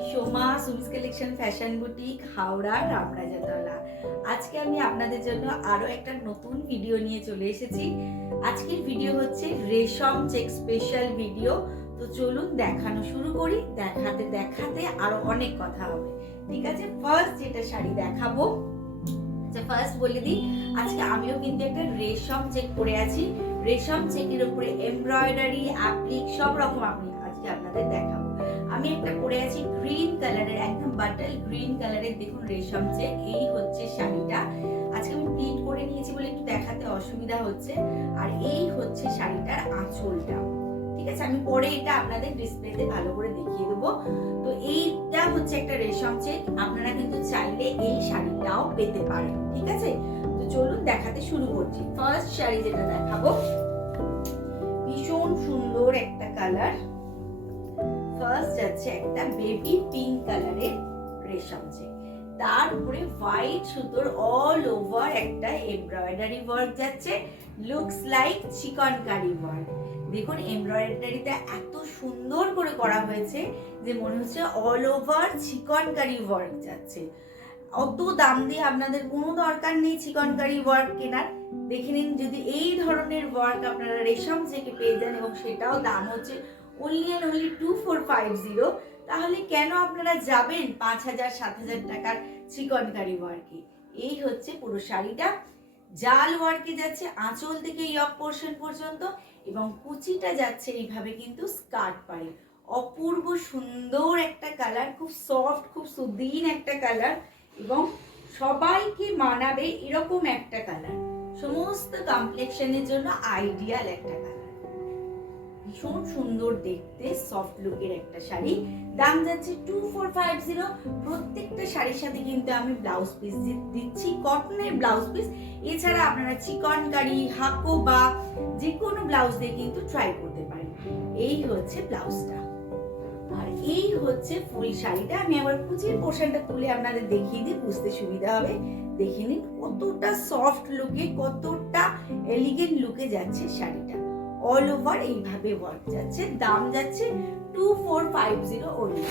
আমি Soma, Sumi's collection fashion boutique, Howrah Ramrajatala. আজকে আমি আপনাদের জন্য আরো একটা নতুন ভিডিও নিয়ে চলে এসেছি। আজকের ভিডিও হচ্ছে রেশম চেক স্পেশাল ভিডিও। তো চলুন দেখানো শুরু করি। দেখাতে দেখাতে আরো অনেক কথা হবে, ঠিক আছে? ফার্স্ট যেটা শাড়ি দেখাবো, আচ্ছা ফার্স্ট বলে দিই, আজকে আমিও কিন্তু একটা রেশম চেক পরে আছি। রেশম চেকের উপরে এমব্রয়ডারি, অ্যাপ্লিক সব রকম আমি আজকে আপনাদের দেখাবো। আমি একটা পরে আছি গ্রিন কালারের, একদম বাটাল গ্রিন কালারের, দেখুন রেশম চেক। এই হচ্ছে শাড়িটা। আজকে আমি প্রিন্ট করে নিয়েছি বলে একটু দেখাতে অসুবিধা হচ্ছে। আর এই হচ্ছে শাড়িটার আঁচলটা, ঠিক আছে? আমি পরে এটা আপনাদের ডিসপ্লেতে ভালো করে দেখিয়ে দেবো। তো এইটা হচ্ছে একটা রেশম চেক। আপনারা কিন্তু চাইলে এই শাড়িটাও পেতে পারেন, ঠিক আছে? তো চলুন দেখাতে শুরু করছি। ফার্স্ট শাড়ি যেটা দেখাবো, ভীষণ সুন্দর একটা কালার। ফার্স্ট যাচ্ছে একটা বেবি পিঙ্ক কালারের রেশম চেক, তার উপরে হোয়াইট সুতোর অল ওভার একটা এমব্রয়ডারি ওয়ার্ক যাচ্ছে। Looks like chikankari work. দেখুন এমব্রয়ডারিটা এত সুন্দর করে করা হয়েছে যে মনে হচ্ছে অল ওভার চিকনকারি ওয়ার্ক যাচ্ছে। অত দাম দিয়ে আপনাদের কোনো দরকার নেই চিকনকারি ওয়ার্ক কেনার। দেখে নিন, যদি এই ধরনের ওয়ার্ক আপনারা রেশম চেকে পেয়ে যান এবং সেটাও দাম হচ্ছে only and only 2450, তাহলে কেন আপনারা যাবেন 5000 7000 টাকার চিকনকারি ওয়ার্কে? এই হচ্ছে পুরো শাড়িটা। জাল ওয়ার্কে যাচ্ছে আঁচল থেকে ইয়ক পোর্শন পর্যন্ত, এবং কুচিটা যাচ্ছে এইভাবে কিন্তু স্কার্ট পাড়ে। অপূর্ব সুন্দর একটা কালার, খুব সফট, খুব সুদিন একটা কালার, এবং সবাইকে মানাবে এরকম একটা কালার। সমস্ত কমপ্লেক্সনের জন্য আইডিয়াল একটা কালার। ভীষণ সুন্দর দেখতে, সফট লুকের একটা শাড়ি। দাম যাচ্ছে 2450। প্রত্যেকটা শাড়ির সাথে কিন্তু আমি ব্লাউজ পিস দিচ্ছি, কটনের ব্লাউজ পিস। এছাড়া আপনারা চিকনকারি, হাকো বা যে কোনো ব্লাউজ দিয়ে কিন্তু ট্রাই করতে পারেন। এই হচ্ছে ব্লাউজটা, আর এই হচ্ছে ফুল শাড়িটা। আমি আবার কুচির পোর্শনটা তুলে আপনাদের দেখিয়ে দিই, বুঝতে সুবিধা হবে। দেখে নিন কতটা সফট লুকে, কতটা এলিগেন্ট লুকে যাচ্ছে শাড়িটা। অল ওভার এইভাবে ওয়ার্ক যাচ্ছে। দাম যাচ্ছে 2450 only।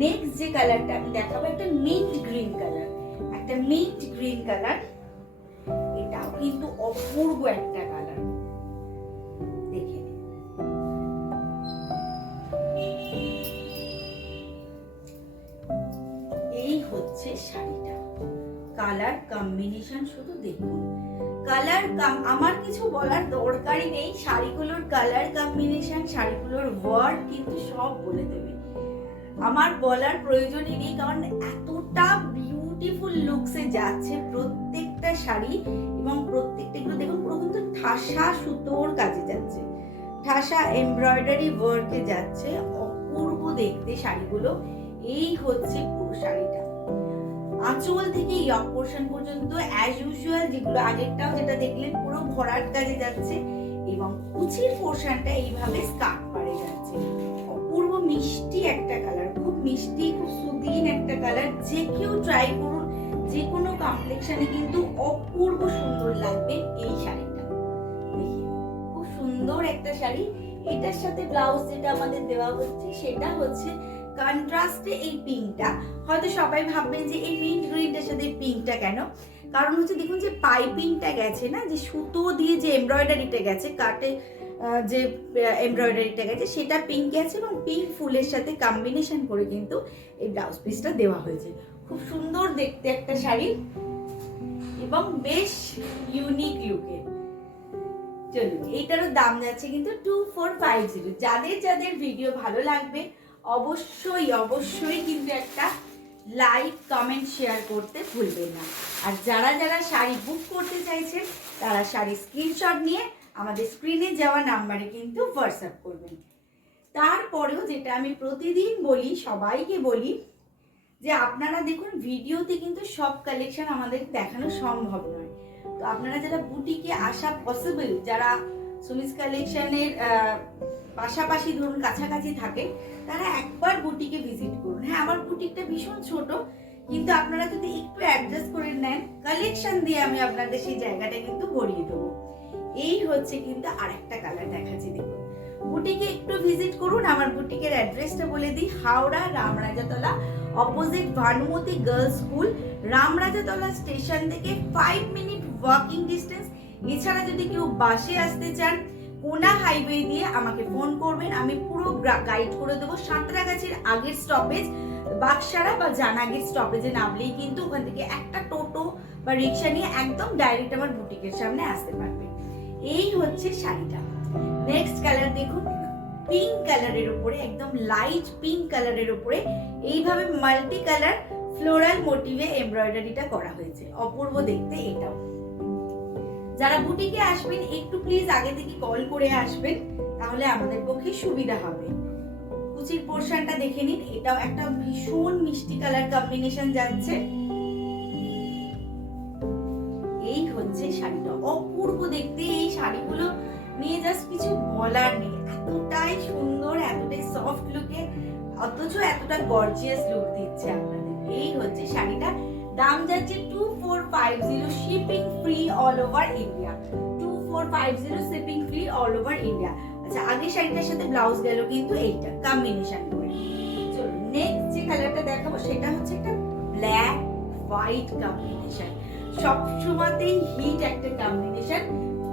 নেক্সট যে কালারটা আমি দেখাবো, একটা মিন্ট গ্রিন কালার। একটা মিন্ট গ্রিন কালার, এটাও কিন্তু অপূর্ব একটা কালার। দেখে নিন, এই হচ্ছে শাড়িটা। কালার কম্বিনেশন শুধু দেখুন। আমার কিছু বলার দরকারই নেই। শাড়িগুলোর কালার কম্বিনেশন, শাড়িগুলোর ওয়ার্ক কিন্তু সব বলে দেবে। আমার বলার প্রয়োজনই নেই, কারণ এতটা বিউটিফুল লুকসে যাচ্ছে প্রত্যেকটা শাড়ি। এবং প্রত্যেকটা এগুলো দেখুন পুরো কিন্তু ঠাসা সুতোর কাজে যাচ্ছে, ঠাসা এমব্রয়ডারি ওয়ার্কে যাচ্ছে। অপূর্ব দেখতে শাড়িগুলো। এই হচ্ছে পুরো শাড়িটা। আঁচল থেকে ইয়ক পোর্শন পর্যন্ত অ্যাজ ইউজুয়াল, যেগুলো আগেরটাও যেটা দেখলেন পুরো ভরাট কাজে যাচ্ছে, এবং কুচির পোর্শনটা এইভাবে স্কার্ট পাড়ে যাচ্ছে। অপূর্ব মিষ্টি একটা কালার, খুব মিষ্টি, খুব সুদিন একটা কালার। যে কেউ ট্রাই করুন, যে কোনো কমপ্লেক্সনে কিন্তু অপূর্ব সুন্দর লাগবে এই শাড়িটা। দেখি, খুব সুন্দর একটা শাড়ি। এটার সাথে ব্লাউজ যেটা আমাদের দেওয়া হচ্ছে সেটা হচ্ছে কন্ট্রাস্টে এই পিঙ্কটা। হয়তো সবাই ভাববেন যে এই মিন্ট গ্রিনটার সাথে পিঙ্কটা কেন? কারণ হচ্ছে দেখুন যে পাইপিংটা গেছে না, যে সুতো দিয়ে যে এমব্রয়ডারিটা গেছে, কাটে যে এমব্রয়ডারিটা গেছে সেটা পিঙ্ক গেছে, এবং পিঙ্ক ফুলের সাথে কম্বিনেশন করে কিন্তু এই ব্লাউজ পিসটা দেওয়া হয়েছে। খুব সুন্দর দেখতে একটা শাড়ি, এবং বেশ ইউনিক লুকের। চলুন, এইটারও দাম যাচ্ছে কিন্তু 2450। যাদের যাদের ভিডিও ভালো লাগবে অবশ্যই অবশ্যই কিন্তু একটা লাইক, কমেন্ট, শেয়ার করতে ভুলবেন না। আর যারা যারা শাড়ি বুক করতে চাইছেন তারা শাড়ি স্ক্রিনশট নিয়ে আমাদের স্ক্রিনে যাওয়া নাম্বারে কিন্তু হোয়াটসঅ্যাপ করবেন। তারপরেও যেটা আমি প্রতিদিন বলি, সবাইকে বলি, যে আপনারা দেখুন ভিডিওতে কিন্তু সব কালেকশন আমাদের দেখানো সম্ভব নয়। তো আপনারা যারা বুটিকে আসা পসিবল, যারা সুমিস কালেকশনের পাশাপাশি ধরুন কাছাকাছি থাকে, তারা একবার বুটিকে ভিজিট করুন। হ্যাঁ, আমার বুটিকটা ভীষণ ছোট, কিন্তু আপনারা যদি একটু অ্যাডজাস্ট করে নেন কালেকশন দিয়ে, আমি আপনাদের সেই জায়গাটা কিন্তু ভরিয়ে দেবো। এই হচ্ছে কিন্তু আরেকটা কালার দেখাচ্ছি, দেখুন বুটিকে একটু ভিজিট করুন। আমার বুটিকের অ্যাড্রেসটা বলে দিই, Howrah Ramrajatala, opposite Bhanumati girls school, Ramrajatala station থেকে 5 মিনিট ওয়াকিং ডিস্টেন্স। এছাড়া যদি কেউ বাসে আসতে চান, কোনা হাইওয়ে দিয়ে আমাকে ফোন করবেন, আমি পুরো গাইড করে দেবো। সাঁতরাগাছির আগের স্টপেজ বাক্সারা বা জানাগির স্টপেজে নামলেই কিন্তু ওখান থেকে একটা টোটো বা রিক্সা নিয়ে একদম ডাইরেক্ট আমার বুটিকের সামনে আসতে পারবে। এই হচ্ছে শাড়িটা। নেক্সট কালার দেখুন, পিঙ্ক কালারের উপরে, একদম লাইট পিঙ্ক কালারের উপরে এইভাবে মাল্টি কালার ফ্লোরাল মোটিভে এমব্রয়ডারিটা করা হয়েছে। অপূর্ব দেখতে এটাও। যারা বুটিকে আসবেন একটু প্লিজ আগে থেকে কল করে আসবেন, তাহলে আমাদের পক্ষে সুবিধা হবে। কুচির পোরশনটা দেখে নিন, এটাও একটা ভীষণ মিষ্টি কালার কম্বিনেশন যাচ্ছে। এই হচ্ছে শাড়িটা, অপূর্ব দেখতে। এই শাড়িগুলো নিয়ে জাস্ট কিছু বলার নেই, এতটাই সুন্দর, এতটাই সফট লুকে, অথচ এতটা গর্জিয়াস লুক দিচ্ছে আপনাদের। এই হচ্ছে শাড়িটা, দাম যাচ্ছে 2450, shipping free all over India. 2450 shipping free all over India. আচ্ছা, আগের শাড়িটার সাথে ব্লাউজ গেল কিন্তু এইটা কম্বিনেশন করে। চলো নেক্সট যে কালারটা দেখাবো সেটা হচ্ছে একটা ব্ল্যাক হোয়াইট কম্বিনেশন। সবসময়তেই হিট একটা কম্বিনেশন,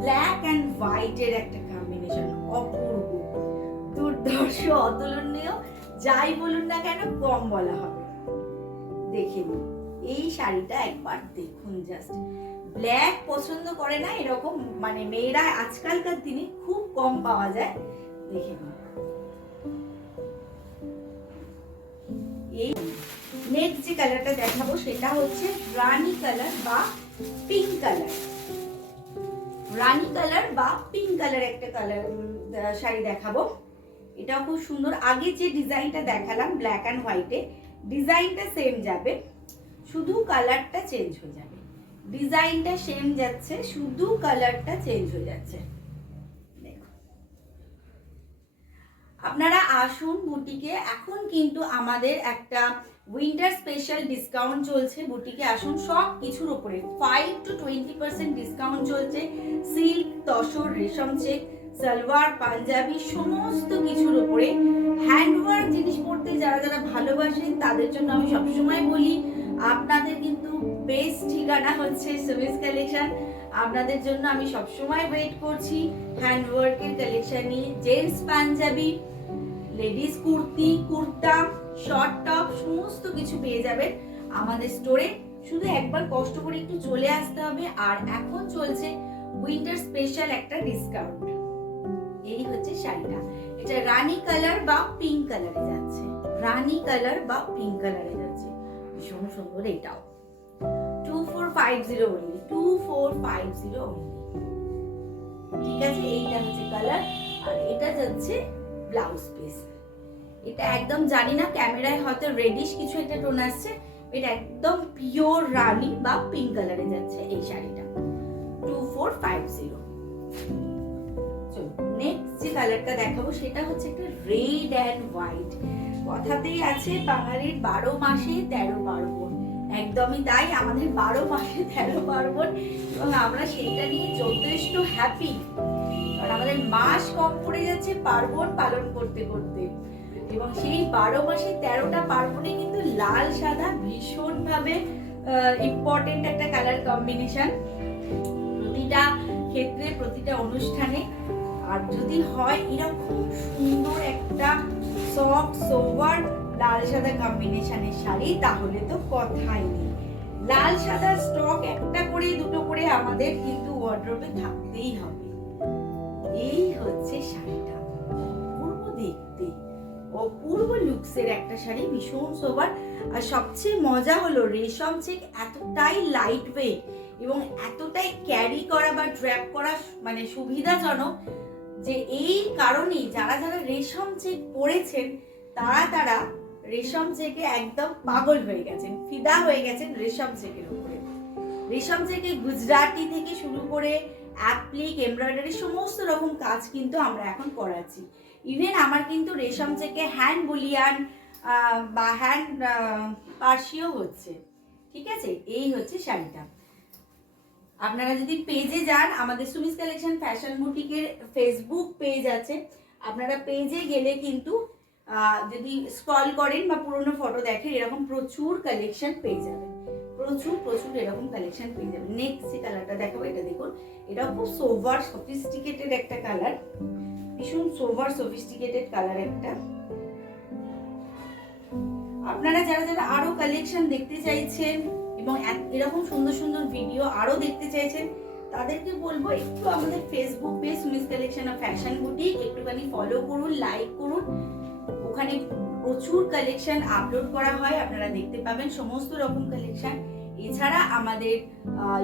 ব্ল্যাক অ্যান্ড হোয়াইটের একটা কম্বিনেশন, অপূর্ব, দুর্ধর্ষ, অতুলনীয়, যাই বলুন না কেন কম বলা হবে। দেখে নিন এই শাড়িটা একবার দেখুন, জাস্ট ব্ল্যাক পছন্দ করে না এরকম মানে মেয়েরা আজকালকার দিনে খুব কম পাওয়া যায়। দেখে নিন। এই নেক্সট যে কালারটা দেখাবো সেটা হচ্ছে রানী কালার বা পিঙ্ক কালার। রানী কালার বা পিঙ্ক কালার একটা কালার শাড়ি দেখাবো। এটাও খুব সুন্দর। আগে যে ডিজাইনটা দেখালাম ব্ল্যাক অ্যান্ড হোয়াইটে, ডিজাইনটা সেম যাবে, শুধু কালারটা চেঞ্জ হয়ে যাবে। ডিজাইনটা সেম যাচ্ছে, শুধু কালারটা চেঞ্জ হয়ে যাচ্ছে। দেখো, আপনারা আসুন বুটিকে। এখন কিন্তু আমাদের একটা উইন্টার স্পেশাল ডিসকাউন্ট চলছে। বুটিকে আসুন, সব কিছুর উপরে 5 to 20% ডিসকাউন্ট চলছে। সিল্ক, তসর, রেশম চেক, সালোয়ার, পাঞ্জাবি, সমস্ত কিছুর উপরে। হ্যান্ডওয়ার্ক জিনিস পড়তে যারা যারা ভালোবাসেন তাদের জন্য আমি সবসময় বলি, আপনাদের কিন্তু বেস্ট ঠিকানা হচ্ছে সুমিস কালেকশন। আপনাদের জন্য আমি সবসময় ওয়েট করছি হ্যান্ডওয়ার্কের কালেকশন নিয়ে। Gents panjabi, ladies kurti, kurta, short top, সমস্ত কিছু পেয়ে যাবেন আমাদের স্টোরে। শুধু একবার কষ্ট করে একটু চলে আসতে হবে। আর এখন চলছে উইন্টার স্পেশাল একটা ডিসকাউন্ট। এই হচ্ছে শাড়িটা, এটা রানী কালার বা পিঙ্ক কালারে যাচ্ছে, রানী কালার বা পিঙ্ক কালারে যাচ্ছে, ভীষণ সুন্দর। এটাও 2450 only, 2450 only। ঠিক আছে, এইটা হচ্ছে কালার, আর এটা যাচ্ছে ব্লাউজ পিস। এটা একদম জানি না ক্যামেরায় হয়তো রেডিশ কিছু একটা টোন আসছে, এটা একদম পিওর রানী বা পিঙ্ক কালারে যাচ্ছে এই শাড়িটা, 2450। চলো নেক্সট যে কালারটা দেখাবো সেটা হচ্ছে একটা রেড অ্যান্ড হোয়াইট। কথাতেই আছে বাঙালির 12 মাসে 13 পার্বণ, একদমই তাই। আমাদের 12 মাসে 13 পার্বণ, এবং আমরা সেইটা নিয়ে যথেষ্ট হ্যাপি, কারণ আমাদের মাস কম পড়ে যাচ্ছে পার্বণ পালন করতে করতে। এবং সেই 12 মাসে 13টা পার্বণে কিন্তু লাল সাদা ভীষণ ভাবে ইম্পর্টেন্ট একটা কালার কম্বিনেশন প্রতিটা ক্ষেত্রে, প্রতিটা অনুষ্ঠানে। আর যদি হয় এরকম সুন্দর একটা সফট সোভার লাল সাদা কম্বিনেশনের শাড়ি, তাহলে তো কথাই নেই। লাল সাদা স্টক একটা করে দুটো করে আমাদের কিন্তু ওয়ার্ড্রোবে থাকতেই হবে। এই হচ্ছে শাড়িটা, অপূর্ব দেখতে, অপূর্ব লুকসের একটা শাড়ি, ভীষণ সোবার। আর সবচেয়ে মজা হলো রেশম চেক এতটাই লাইট ওয়েট এবং এতটাই ক্যারি করা বা ড্র্যাপ করা মানে সুবিধাজনক, যে এই কারণেই যারা যারা রেশম চেক পরেছেন তারা রেশম চেকে একদম পাগল হয়ে গেছেন, ফিদা হয়ে গেছেন রেশম চেকের উপরে। রেশম চেকে গুজরাটি থেকে শুরু করে অ্যাপ্লিক, এমব্রয়ডারি, সমস্ত রকম কাজ কিন্তু আমরা এখন করাচ্ছি। ইভেন আমার কিন্তু রেশম চেকে হ্যান্ড বুলিয়ান বা হ্যান্ড পার্সিও হচ্ছে। ঠিক আছে, এই হচ্ছে শাড়িটা। আপনারা যদি পেজে যান, আমাদের সুমিস কালেকশন ফ্যাশন বুটিকের ফেসবুক পেজ আছে, আপনারা পেজে গেলে কিন্তু যদি স্ক্রল করেন বা পুরোনো ফটো দেখেন এরকম প্রচুর কালেকশন পেয়ে যাবেন, প্রচুর এরকম কালেকশন পেয়ে যাবেন। নেক্সট যে কালারটা দেখাবো এটা দেখুন, এটা খুব সোভার সফিস্টিকেটেড একটা কালার, ভীষণ সোভার সফিস্টিকেটেড কালার একটা। আপনারা যারা যারা আরো কালেকশন দেখতে চাইছেন এবং এরকম সুন্দর সুন্দর ভিডিও আরো দেখতে চাইছেন তাদেরকে বলবো একটু আমাদের Facebook page Sumi's collection of fashion boutique একটুখানি ফলো করুন, লাইক করুন। ওখানে প্রচুর কালেকশন আপলোড করা হয়, আপনারা দেখতে পাবেন সমস্ত রকম কালেকশন। এছাড়া আমাদের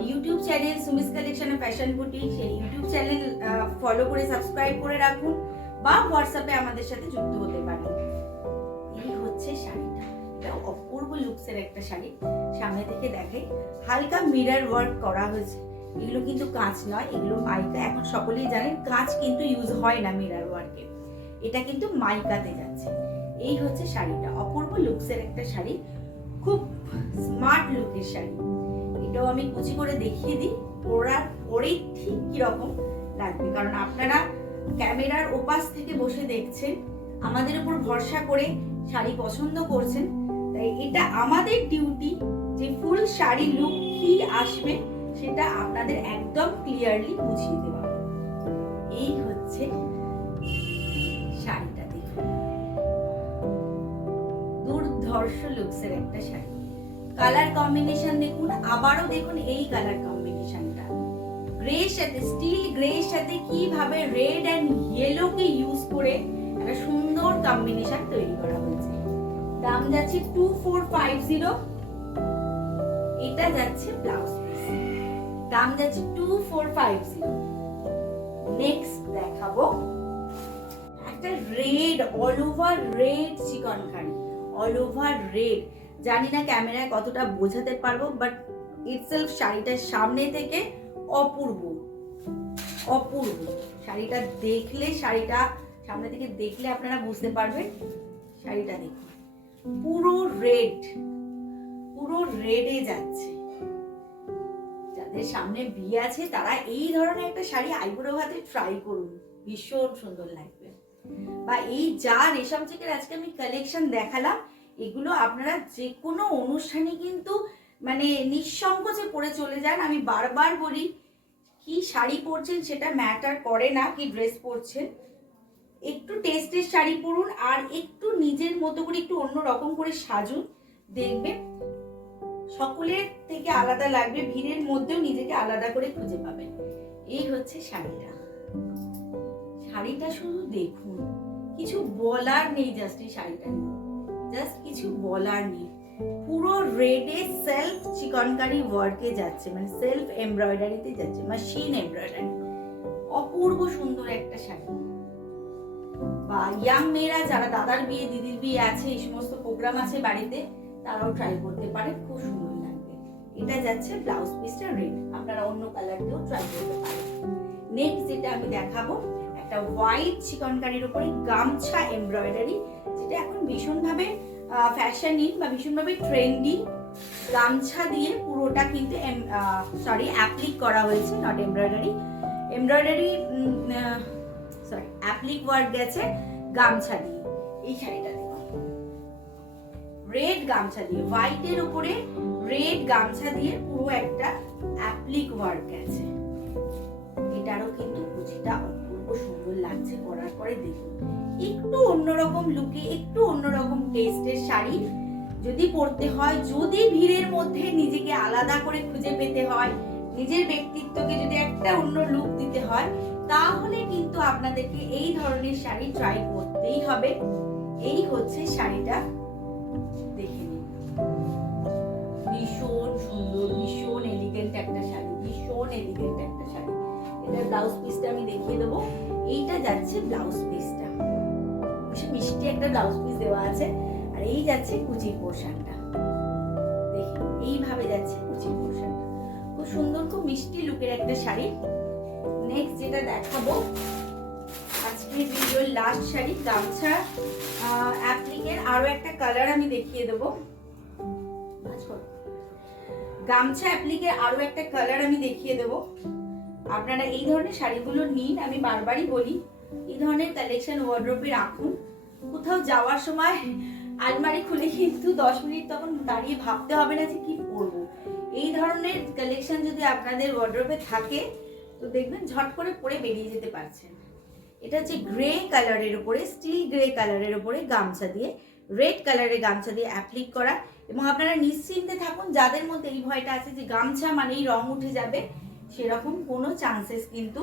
YouTube channel Sumi's collection of fashion boutique, সেই ইউটিউব চ্যানেল ফলো করে সাবস্ক্রাইব করে রাখুন বা হোয়াটসঅ্যাপে আমাদের সাথে যুক্ত হতে পারেন। এই হচ্ছে শাড়িটা, এটা অপূর্ব লুকসের একটা শাড়ি। সামনে থেকে দেখে হালকা মিরর ওয়ার্ক করা হয়েছে, এগুলো কিন্তু কাঁচ নয়, এগুলো মাইকা। এখন সকলেই জানেন কাঁচ কিন্তু ইউজ হয় না মিরর ওয়ার্কে, এটা কিন্তু মাইকাতে যাচ্ছে। এই হচ্ছে শাড়িটা, অপূর্ব লুকসের একটা শাড়ি, খুব স্মার্ট লুকের শাড়ি। এটাও আমি কুচি করে দেখিয়ে দিই পরেই ঠিক কিরকম লাগবে, কারণ আপনারা ক্যামেরার ওপাশ থেকে বসে দেখছেন, আমাদের উপর ভরসা করে শাড়ি পছন্দ করছেন, তাই এটা আমাদের ডিউটি যে ফুল শাড়ি লুক কি আসবে সেটা আপনাদের একদম ক্লিয়ারলি বুঝিয়ে দেওয়া। এই হচ্ছে শাড়িটা, দেখুন দুর্ধর্ষ লুকসের একটা শাড়ি। কালার কম্বিনেশন দেখুন, আবারও দেখুন এই কালার কম্বিনেশনটা, গ্রে সাথে স্টিল গ্রে সাথে কিভাবে রেড এন্ড ইয়েলো কে ইউজ করে একটা সুন্দর কম্বিনেশন তৈরি করা হয়েছে। দাম যাচ্ছে 2450, এটা যাচ্ছে ব্লাউজ পিস, দাম যাচ্ছে 2450। নেক্সট দেখাবো একটা red, all over red chikankari, all over red. জানি না ক্যামেরায় কতটা বোঝাতে পারবো, বাট ইটসেলফ শাড়িটার সামনে থেকে অপূর্ব অপূর্ব। শাড়িটা দেখলে, শাড়িটা সামনে থেকে দেখলে আপনারা বুঝতে পারবেন। শাড়িটা দেখুন, পুরো রেড, পুরো রেডে যাচ্ছে। যাদের সামনে বিয়ে আছে তারা এই ধরনের একটা শাড়ি আইবুড়ো ভাতে ট্রাই করুন, ভীষণ সুন্দর লাগবে। বা এই যা রেশম চেকের আজকে আমি কালেকশন দেখালাম, এগুলো আপনারা যে কোনো অনুষ্ঠানে কিন্তু মানে নিঃসংকোচে পরে চলে যান। আমি বারবার বলি, কি শাড়ি পরছেন সেটা ম্যাটার করে না, কি ড্রেস পরছেন, একটু টেস্টের শাড়ি পরুন আর একটু নিজের মতো করে একটু অন্য রকম করে সাজুন, দেখবেন সকলের থেকে আলাদা লাগবে, ভিড়ের মধ্যেও নিজেকে আলাদা করে খুঁজে পাবেন। এই হচ্ছে শাড়িটা, শাড়িটা শুধু দেখুন, কিছু বলার নেই, জাস্ট এই শাড়িটা নিয়ে জাস্ট কিছু বলার নেই। পুরো রেডে সেলফ চিকনকারি ওয়ার্কে যাচ্ছে, মানে সেলফ এমব্রয়ডারিতে যাচ্ছে, মেশিন এমব্রয়ডারি, অপূর্ব সুন্দর একটা শাড়ি। বা ইয়াং মেয়েরা যারা দাদার বিয়ে দিদির বিয়ে আছে, এই সমস্ত প্রোগ্রাম আছে বাড়িতে, তারাও ট্রাই করতে পারে, খুব সুন্দর লাগবে। এটা যাচ্ছে ব্লাউজ পিসটা রেড, আপনারা অন্য কালার দিয়েও ট্রাই করতে পারেন। নেক্সট যেটা আমি দেখাবো, একটা হোয়াইট চিকনকারির উপরে গামছা এমব্রয়ডারি, যেটা এখন ভীষণভাবে ফ্যাশনিং বা ভীষণভাবে ট্রেন্ডি। গামছা দিয়ে পুরোটা কিন্তু অ্যাপ্লিক করা হয়েছে, নট এমব্রয়ডারি, অ্যাপ্লিক ওয়ার্ক গেছে গামছা দিয়ে। এই শাড়িটা দেখুন, রেড গামছা দিয়ে, হোয়াইটের উপরে রেড গামছা দিয়ে পুরো একটা অ্যাপ্লিক ওয়ার্ক গেছে। এটারও কিন্তু কুচিটা অপূর্ব সুন্দর লাগছে পরার পরে। দেখুন একটু অন্যরকম লুকে, একটু অন্যরকম টেস্টের শাড়ি যদি পরতে হয়, যদি ভিড়ের মধ্যে নিজেকে আলাদা করে খুঁজে পেতে হয়, নিজের ব্যক্তিত্বকে যদি একটা অন্য লুক দিতে হয়, তাহলে কিন্তু আপনাদেরকে এই ধরনের শাড়ি ট্রাই করতেই হবে। এই হচ্ছে শাড়িটা, দেখে নিন, ভীষণ সুন্দর, ভীষণ এলিগেন্ট একটা শাড়ি, ভীষণ এলিগেন্ট একটা শাড়ি। এটার ব্লাউজ পিসটা আমি দেখিয়ে দেবো। এইটা যাচ্ছে ব্লাউজ পিসটা, মিষ্টি একটা ব্লাউজ পিস দেওয়া আছে, আর এই যাচ্ছে কুচির পোর্শনটা। দেখুন এইভাবে যাচ্ছে কুচির পোর্শনটা, খুব সুন্দর, খুব মিষ্টি লুকের একটা শাড়ি। নেক্সট যেটা দেখাবো, আজকে ভিডিওর লাস্ট শাড়ি, গামছা অ্যাপ্লিকের আরো একটা কালার আমি দেখিয়ে দেবো। গামছা অ্যাপ্লিকের আরো একটা কালার আমি দেখিয়ে দেবো। আপনারা এই ধরনের শাড়িগুলো নিন, আমি বারবারই বলি এই ধরনের কালেকশন ওয়ার্ড্রোবে রাখুন। কোথাও যাওয়ার সময় আলমারি খুলে কিন্তু 10 মিনিট তখন দাঁড়িয়ে ভাবতে হবে না যে কি পরবো। এই ধরনের কালেকশন যদি আপনাদের ওয়ার্ড্রোবে থাকে তো দেখবেন ঝট করে পরে বেরিয়ে যেতে পারছেন। এটা হচ্ছে গ্রে কালারের উপরে, স্টিল গ্রে কালারের উপরে গামছা দিয়ে, রেড কালারের গামছা দিয়ে অ্যাপ্লিক করা। এবং আপনারা নিশ্চিন্তে থাকুন, যাদের মধ্যে এই ভয়টা আছে যে গামছা মানেই রং উঠে যাবে, সেরকম কোনো চান্সেস কিন্তু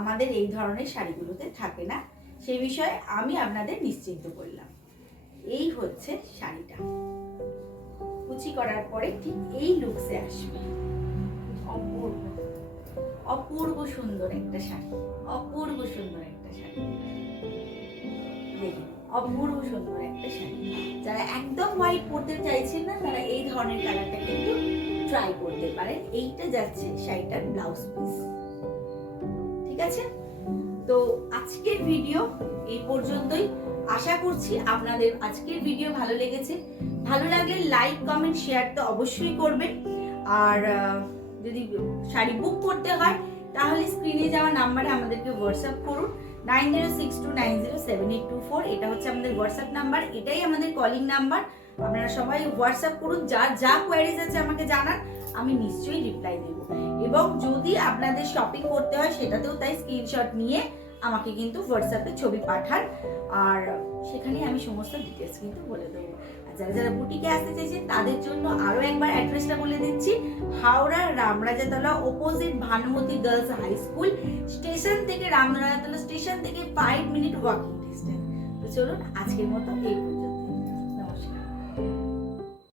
আমাদের এই ধরনের শাড়িগুলোতে থাকে না। সেই বিষয়ে আমি আপনাদের নিশ্চিন্ত করলাম। এই হচ্ছে শাড়িটা, কুচি করার পরে ঠিক এই লুকসে আসবে। অপূর্ব অপূর্ব সুন্দর একটা শাড়ি, অপূর্ব সুন্দর একটা শাড়ি, দেখুন অপূর্ব সুন্দর একটা শাড়ি। যারা একদম হোয়াইট পরতে চাইছেন না, তারা এই ধরনের কালারটা কিন্তু ট্রাই করতে পারেন। এইটা যাচ্ছে শাড়িটার ব্লাউজ পিস। ঠিক আছে, তো আজকের ভিডিও এই পর্যন্তই। আশা করছি আপনাদের আজকের ভিডিও ভালো লেগেছে। ভালো লাগলে লাইক, কমেন্ট, শেয়ার তো অবশ্যই করবেন। আর যদি শাড়ি বুক করতে হয় তাহলে স্ক্রিনে যাওয়া নাম্বারে আমাদেরকে হোয়াটসঅ্যাপ করুন, 9062907824। এটা হচ্ছে আমাদের হোয়াটসঅ্যাপ নাম্বার, এটাই আমাদের কলিং নাম্বার। আপনারা সবাই হোয়াটসঅ্যাপ করুন, যার যা কোয়ারিজ আছে আমাকে জানান, আমি নিশ্চয়ই রিপ্লাই দেব। এবং যদি আপনাদের শপিং করতে হয় সেটাতেও তাই স্ক্রিনশট নিয়ে আমাকে কিন্তু হোয়াটসঅ্যাপে ছবি পাঠান, আর সেখানে আমি সমস্ত ডিটেলস কিন্তু বলে দেবো। আর যারা যারা বুটিকে আসতে চাইছেন তাদের জন্য আরও একবার অ্যাড্রেসটা বলে দিচ্ছি। Howrah Ramrajatala, opposite Bhanumati girls high school. Station থেকে, রামরাজাতলা স্টেশন থেকে 5 মিনিট ওয়াকিং ডিস্টেন্স। তো চলুন আজকের মতো এই